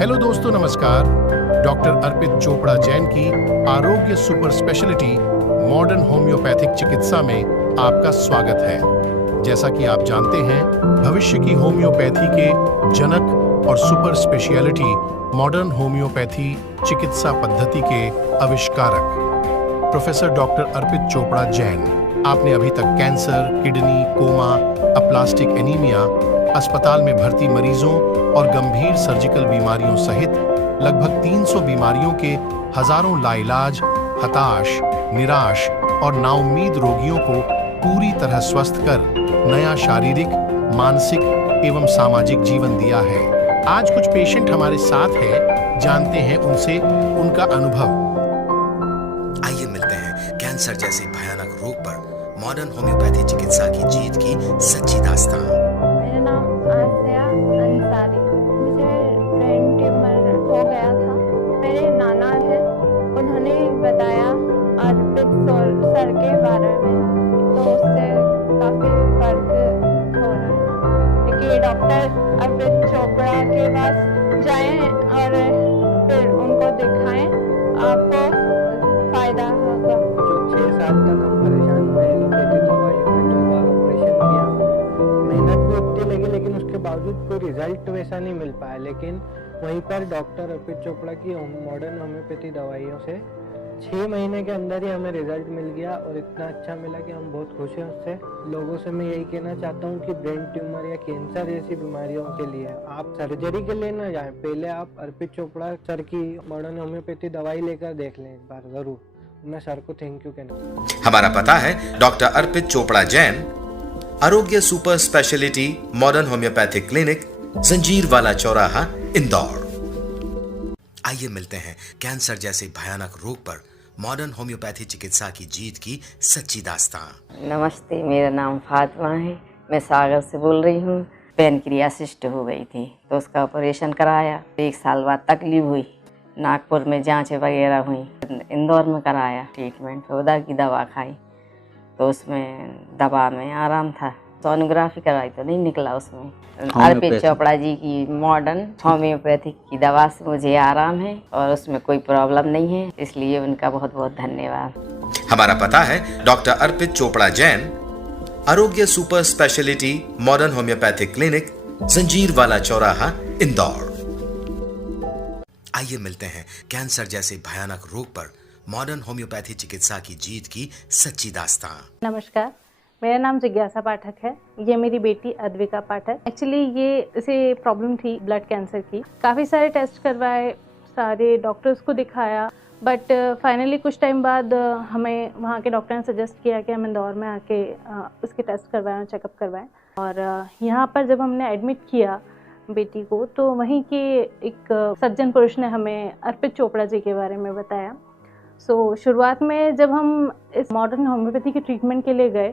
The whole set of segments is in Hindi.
हेलो दोस्तों, नमस्कार। डॉक्टर अर्पित चोपड़ा जैन की आरोग्य सुपर स्पेशलिटी मॉडर्न होम्योपैथिक चिकित्सा में आपका स्वागत है। जैसा कि आप जानते हैं, भविष्य की होम्योपैथी के जनक और सुपर स्पेशलिटी मॉडर्न होम्योपैथी चिकित्सा पद्धति के आविष्कारक प्रोफेसर डॉक्टर अर्पित चोपड़ा जैन, आपने अभी तक cancer, kidney, coma, aplastic anaemia, अस्पताल में भर्ती मरीजों और गंभीर सर्जिकल बीमारियों सहित लगभग 300 बीमारियों के हजारों लाइलाज, हताश, निराश और नाउम्मीद रोगियों को पूरी तरह स्वस्थ कर नया शारीरिक, मानसिक एवं सामाजिक जीवन दिया है। आज कुछ पेशेंट हमारे साथ हैं, जानते हैं उनसे उनका अनुभव। आइए मिलते हैं कैंसर जैसे भयानक रोग पर मॉडर्न होम्योपैथी चिकित्सा की जीत की सच्ची दास्तान। मेरा नाम आसिया अंसारी। मुझे ब्रेन ट्यूमर हो गया था। मेरे नाना हैं, उन्होंने बताया अर्पित सर के बारे में, तो उससे काफ़ी फर्क हो रहा है। देखिए, डॉक्टर अर्पित चोपड़ा के पास जाएं और फिर उनको दिखाएं, आपको फ़ायदा होगा। जो 6 साल तक हम परेशान हुए एलोपैथी दवाइयों में 2 बार ऑपरेशन किया, मेहनत भी उतनी लगी, लेकिन उसके बावजूद कोई रिजल्ट वैसा नहीं मिल पाया। लेकिन वहीं पर डॉक्टर अर्पित चोपड़ा की मॉडर्न होम्योपैथी दवाइयों से 6 महीने के अंदर ही हमें रिजल्ट मिल गया और इतना अच्छा मिला कि हम बहुत खुश हैं उससे। लोगों से मैं यही कहना चाहता हूँ कि ब्रेन ट्यूमर या कैंसर जैसी बीमारियों के लिए आप सर्जरी के लिए ना जाएं, पहले आप अर्पित चोपड़ा सर की मॉडर्न होम्योपैथी दवाई लेकर देख लें एक बार ज़रूर। मैं सर को थैंक यू कहना। हमारा पता है डॉक्टर अर्पित चोपड़ा जैन, आरोग्य super speciality modern homeopathic clinic, जंजीर वाला चौराहा, इंदौर। आइए मिलते हैं कैंसर जैसे भयानक रोग पर मॉडर्न होम्योपैथी चिकित्सा की जीत की सच्ची दास्तान। नमस्ते, मेरा नाम फातिमा है। मैं सागर से बोल रही हूँ। पैनक्रियासिस्ट हो गई थी तो उसका ऑपरेशन कराया। 1 साल बाद तकलीफ हुई, नागपुर में जांच वगैरह हुई, इंदौर में कराया ट्रीटमेंट, फिर उधर की दवा खाई तो उसमें दवा में आराम था। सोनोग्राफी कराई तो नहीं निकला उसमें। अर्पित चोपड़ा जी की मॉडर्न होम्योपैथिक की दवा से मुझे आराम है और उसमें कोई प्रॉब्लम नहीं है, इसलिए उनका बहुत बहुत धन्यवाद। हमारा पता है डॉक्टर अर्पित चोपड़ा जैन, आरोग्य super speciality modern homeopathic clinic, जंजीर वाला चौराहा, इंदौर। आइए मिलते हैं कैंसर जैसे भयानक रोग पर मॉडर्न होम्योपैथी चिकित्सा की जीत की सच्ची दास्तान। नमस्कार, मेरा नाम जिज्ञासा पाठक है। ये मेरी बेटी अद्विका पाठक। एक्चुअली ये इसे प्रॉब्लम थी ब्लड कैंसर की। काफ़ी सारे टेस्ट करवाए, सारे डॉक्टर्स को दिखाया, बट फाइनली कुछ टाइम बाद हमें वहाँ के डॉक्टर ने सजेस्ट किया कि हम इंदौर में आके उसके टेस्ट करवाएं, चेकअप करवाएं। और यहाँ पर जब हमने एडमिट किया बेटी को, तो वहीं के एक सज्जन पुरुष ने हमें अर्पित चोपड़ा जी के बारे में बताया। शुरुआत में जब हम इस मॉडर्न होम्योपैथी के ट्रीटमेंट के लिए गए,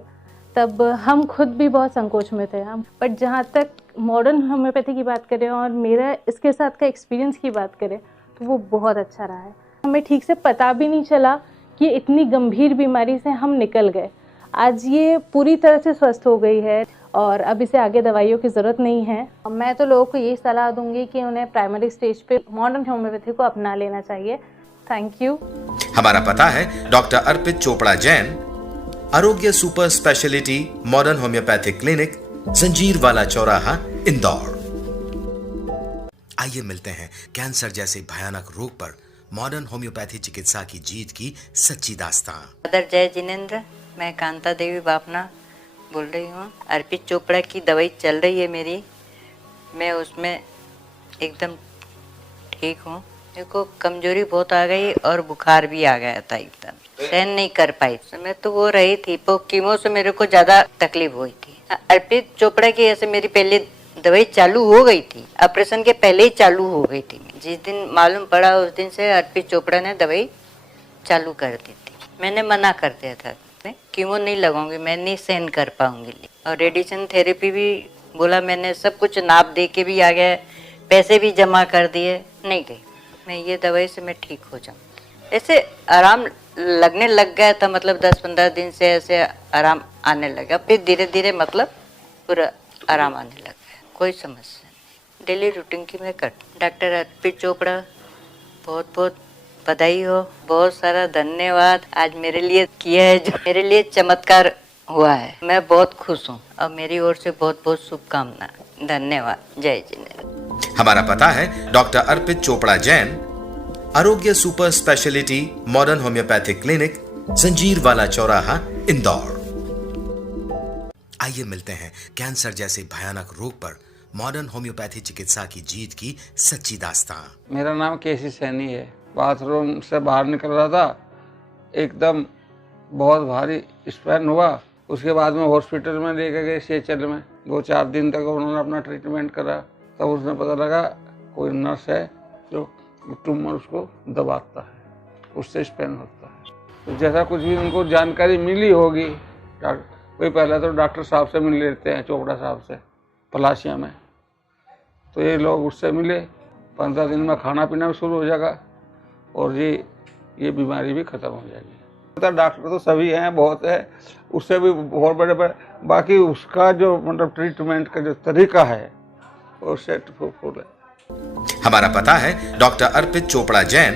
तब हम खुद भी बहुत संकोच में थे हम। बट जहाँ तक मॉडर्न होम्योपैथी की बात करें और मेरा इसके साथ का एक्सपीरियंस की बात करें, तो वो बहुत अच्छा रहा है। हमें ठीक से पता भी नहीं चला कि इतनी गंभीर बीमारी से हम निकल गए। आज ये पूरी तरह से स्वस्थ हो गई है और अब इसे आगे दवाइयों की ज़रूरत नहीं है। मैं तो लोगों को यही सलाह दूंगी कि उन्हें प्राइमरी स्टेज पे मॉडर्न होम्योपैथी को अपना लेना चाहिए। Thank you. हमारा पता है डॉक्टर अर्पित चोपड़ा जैन, आरोग्य super speciality modern homeopathic clinic, जंजीर वाला चौराहा, इंदौर। आइए मिलते हैं कैंसर जैसे भयानक रोग पर मॉडर्न होम्योपैथी चिकित्सा की जीत की सच्ची दास्तान। मदर जय जिनेंद्र। मैं कांता देवी बापना बोल रही हूँ। अर्पित चोपड़ा की दवाई चल रही है मेरी, मैं उसमें एकदम ठीक हूँ। मेरे को कमजोरी बहुत आ गई और बुखार भी आ गया था, एकदम सहन नहीं कर पाई। मैं तो वो रही थी, वो कीमो से मेरे को ज्यादा तकलीफ हुई थी। अर्पित चोपड़ा की ऐसे मेरी पहले दवाई चालू हो गई थी, ऑपरेशन के पहले ही चालू हो गई थी। जिस दिन मालूम पड़ा उस दिन से अर्पित चोपड़ा ने दवाई चालू कर दी थी। मैंने मना कर दिया था, मैं कीमो नहीं लगाऊंगी, मैं नहीं सहन कर पाऊंगी। और रेडिएशन थेरेपी भी बोला, मैंने सब कुछ नाप दे के भी आ गया, पैसे भी जमा कर दिए, नहीं गई। मैं ये दवाई से मैं ठीक हो जाऊँ, ऐसे आराम लगने लग गया था। मतलब 10-15 दिन से ऐसे आराम आने लगा, फिर धीरे धीरे मतलब पूरा आराम आने लग गया, कोई समस्या नहीं। डेली रूटीन की मैं कर। डॉक्टर अर्पित चोपड़ा, बहुत बहुत बधाई हो, बहुत सारा धन्यवाद। आज मेरे लिए किया है जो मेरे लिए चमत्कार हुआ है, मैं बहुत खुश हूँ और मेरी ओर से बहुत बहुत शुभकामनाएं। धन्यवाद। जय जिनेन्द्र। हमारा पता है डॉक्टर अर्पित चोपड़ा जैन, आरोग्य super speciality modern homeopathic clinic, जंजीर वाला चौराहा, इंदौर। आइए मिलते हैं कैंसर जैसे भयानक रोग पर मॉडर्न होम्योपैथी चिकित्सा की जीत की सच्ची दास्तां। मेरा नाम केसी सैनी है। बाथरूम से बाहर निकल रहा था, एकदम बहुत भारी स्पैन हुआ। उसके बाद में हॉस्पिटल में लेके गए सेचल में, 2-4 दिन तक उन्होंने अपना ट्रीटमेंट करा। तब उसने पता लगा कोई नस है जो ट्यूमर उसको दबाता है, उससे स्पैन होता है। तो जैसा कुछ भी उनको जानकारी मिली होगी, कोई पहले तो डॉक्टर साहब से मिल लेते हैं, चोपड़ा साहब से पलाशिया में, तो ये लोग उससे मिले। 15 दिन में खाना पीना भी शुरू हो जाएगा और ये बीमारी भी ख़त्म हो जाएगी। डॉक्टर तो सभी हैं, बहुत है, उससे भी बहुत बड़े बड़े, बाकी उसका जो मतलब ट्रीटमेंट का जो तरीका है वो सेट फुल है। हमारा पता है डॉक्टर अर्पित चोपड़ा जैन,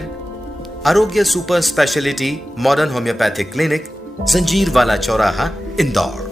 आरोग्य super speciality modern homeopathic clinic, जंजीर वाला चौराहा, इंदौर।